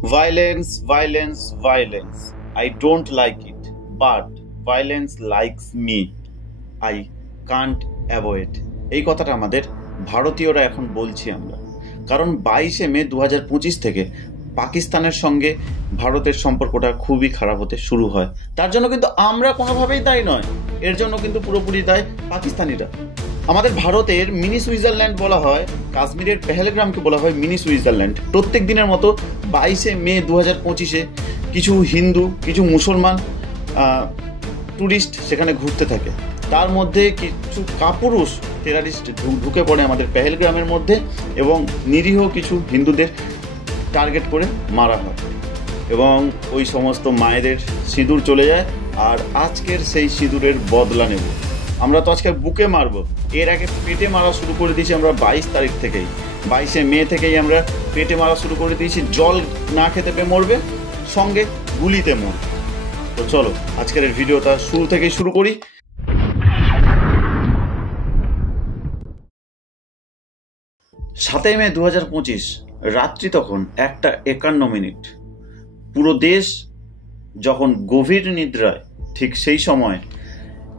Violence, violence, violence. I don't like it, but violence likes me. I can't avoid. এই কথাটা আমাদের ভারতীয়রা এখন বলছি আমরা, কারণ 22শে মে 2025 থেকে পাকিস্তানের সঙ্গে ভারতের সম্পর্কটা খুবই খারাপ হতে শুরু হয়। তার জন্য কিন্তু আমরা কোনোভাবেই দায়ী নয়, এর জন্য কিন্তু পুরোপুরি দায় পাকিস্তানিরা। আমাদের ভারতের মিনি সুইজারল্যান্ড বলা হয়, কাশ্মীরের পেহেলগ্রামকে বলা হয় মিনি সুইজারল্যান্ড। প্রত্যেক দিনের মতো 22শে মে 2025 কিছু হিন্দু, কিছু মুসলমান ট্যুরিস্ট সেখানে ঘুরতে থাকে। তার মধ্যে কিছু কাপুরুষ টেরারিস্ট ঢুকে পড়ে আমাদের পেহেলগ্রামের মধ্যে এবং নিরীহ কিছু হিন্দুদের টার্গেট করে মারা হয় এবং ওই সমস্ত মায়েদের সিঁদুর চলে যায়। আর আজকের সেই সিঁদুরের বদলা নেব আমরা। তো আজকে বুকে মারবো, এর আগে পেটে মারা শুরু করে দিয়েছি আমরা 22 তারিখ থেকেই। 22শে মে থেকেই আমরা পেটে মারা শুরু করে দিয়েছি। জল না খেতে পেয়ে মরবে, সঙ্গে গুলিতে মরবে। তো চলো আজকের এই ভিডিওটা শুরু থেকেই শুরু করি। 7মে 2025 রাত্রি তখন 1:51। পুরো দেশ যখন গভীর নিদ্রায়, ঠিক সেই সময়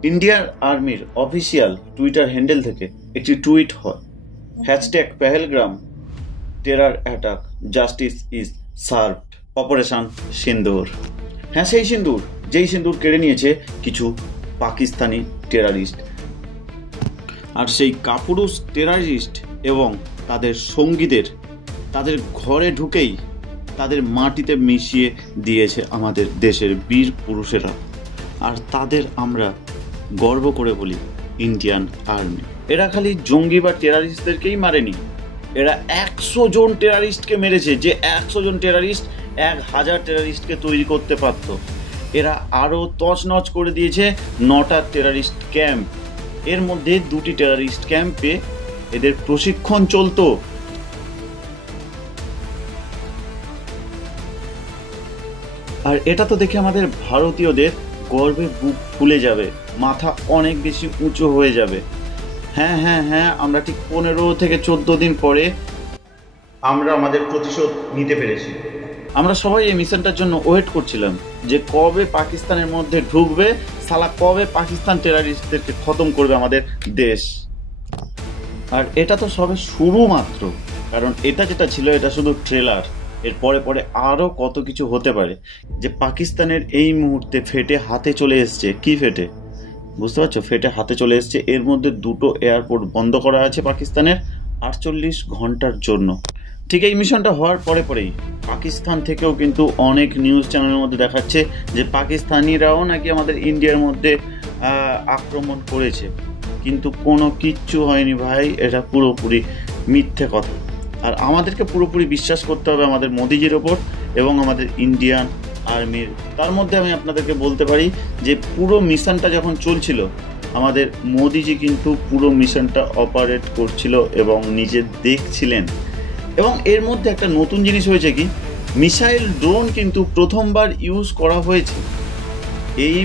ইন্ডিয়ান আর্মির অফিসিয়াল টুইটার হ্যান্ডেল থেকে একটি টুইট হয়, #Pahalgam terror attack, justice is served, operation Sindoor. হ্যাঁ, সেই সিন্দুর, যেই সিন্দুর কেড়ে নিয়েছে কিছু পাকিস্তানি টেরারিস্ট। আর সেই কাপুরুষ টেরারিস্ট এবং তাদের সঙ্গীদের তাদের ঘরে ঢুকেই তাদের মাটিতে মিশিয়ে দিয়েছে আমাদের দেশের বীর পুরুষেরা। আর তাদের আমরা গর্ব করে বলি ইন্ডিয়ান আর্মি। এরা খালি জঙ্গি বা টেরারিস্টদেরকেই মারেনি, এরা 100 জন টেরারিস্টকে মেরেছে। যে 100 জন টেরারিস্ট 1000 টেরারিস্টকে তৈরি করতে পারত। এরা আরও তছনছ করে দিয়েছে 9টা টেরারিস্ট ক্যাম্প। এর মধ্যে 2টি টেরারিস্ট ক্যাম্পে এদের প্রশিক্ষণ চলতো। আর এটা তো দেখে আমাদের ভারতীয়দের গর্বে বুক ফুলে যাবে, মাথা অনেক বেশি উঁচু হয়ে যাবে। হ্যাঁ হ্যাঁ হ্যাঁ, আমরা ঠিক 15 থেকে 14 দিন পরে আমরা আমাদের প্রতিশোধ নিতে পেরেছি। আমরা সবাই এই মিশনটার জন্য ওয়েট করছিলাম যে কবে পাকিস্তানের মধ্যে ঢুকবে, সালা কবে পাকিস্তান টেরারিস্টদেরকে খতম করবে আমাদের দেশ। আর এটা তো সবে শুরু মাত্র, কারণ এটা যেটা ছিল এটা শুধু ট্রেলার। এর পরে পরে আরও কত কিছু হতে পারে। যে পাকিস্তানের এই মুহূর্তে ফেটে হাতে চলে এসছে, কি ফেটে বুঝতে পারছো, ফেটে হাতে চলে এসছে। এর মধ্যে 2টো এয়ারপোর্ট বন্ধ করা আছে পাকিস্তানের 48 ঘন্টার জন্য। ঠিক এই মিশনটা হওয়ার পরে পরেই পাকিস্তান থেকেও কিন্তু অনেক নিউজ চ্যানেলের মধ্যে দেখাচ্ছে যে পাকিস্তানিরাও নাকি আমাদের ইন্ডিয়ার মধ্যে আক্রমণ করেছে, কিন্তু কোনো কিচ্ছু হয়নি ভাই। এটা পুরোপুরি মিথ্যে কথা। আর আমাদেরকে পুরোপুরি বিশ্বাস করতে হবে আমাদের মোদিজির ওপর এবং আমাদের ইন্ডিয়ান আর্মির। তার মধ্যে আমি আপনাদেরকে বলতে পারি যে পুরো মিশনটা যখন চলছিল আমাদের মোদিজি কিন্তু পুরো মিশনটা অপারেট করছিল এবং নিজে দেখছিলেন। এবং এর মধ্যে একটা নতুন জিনিস হয়েছে কি, মিসাইল ড্রোন কিন্তু প্রথমবার ইউজ করা হয়েছে এই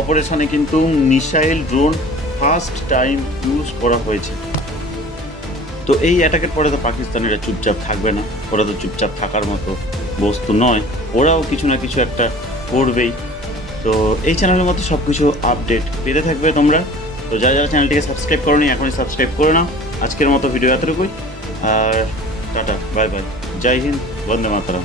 অপারেশনে। কিন্তু missile drone first time use করা হয়েছে। তো এই অ্যাটাকের পরে তো পাকিস্তানিরা চুপচাপ থাকবে না, ওরা তো চুপচাপ থাকার মতো বস্তু নয়, ওরাও কিছু না কিছু একটা করবেই। তো এই চ্যানেলের মধ্যে সব কিছু আপডেট পেতে থাকবে তোমরা। তো যারা যারা চ্যানেলটিকে সাবস্ক্রাইব করোনি এখনই সাবস্ক্রাইব করে নাও। আজকের মতো ভিডিও এতটুকুই, আর টাটা, বাই বাই, জয় হিন্দ, বন্দে মাতরম।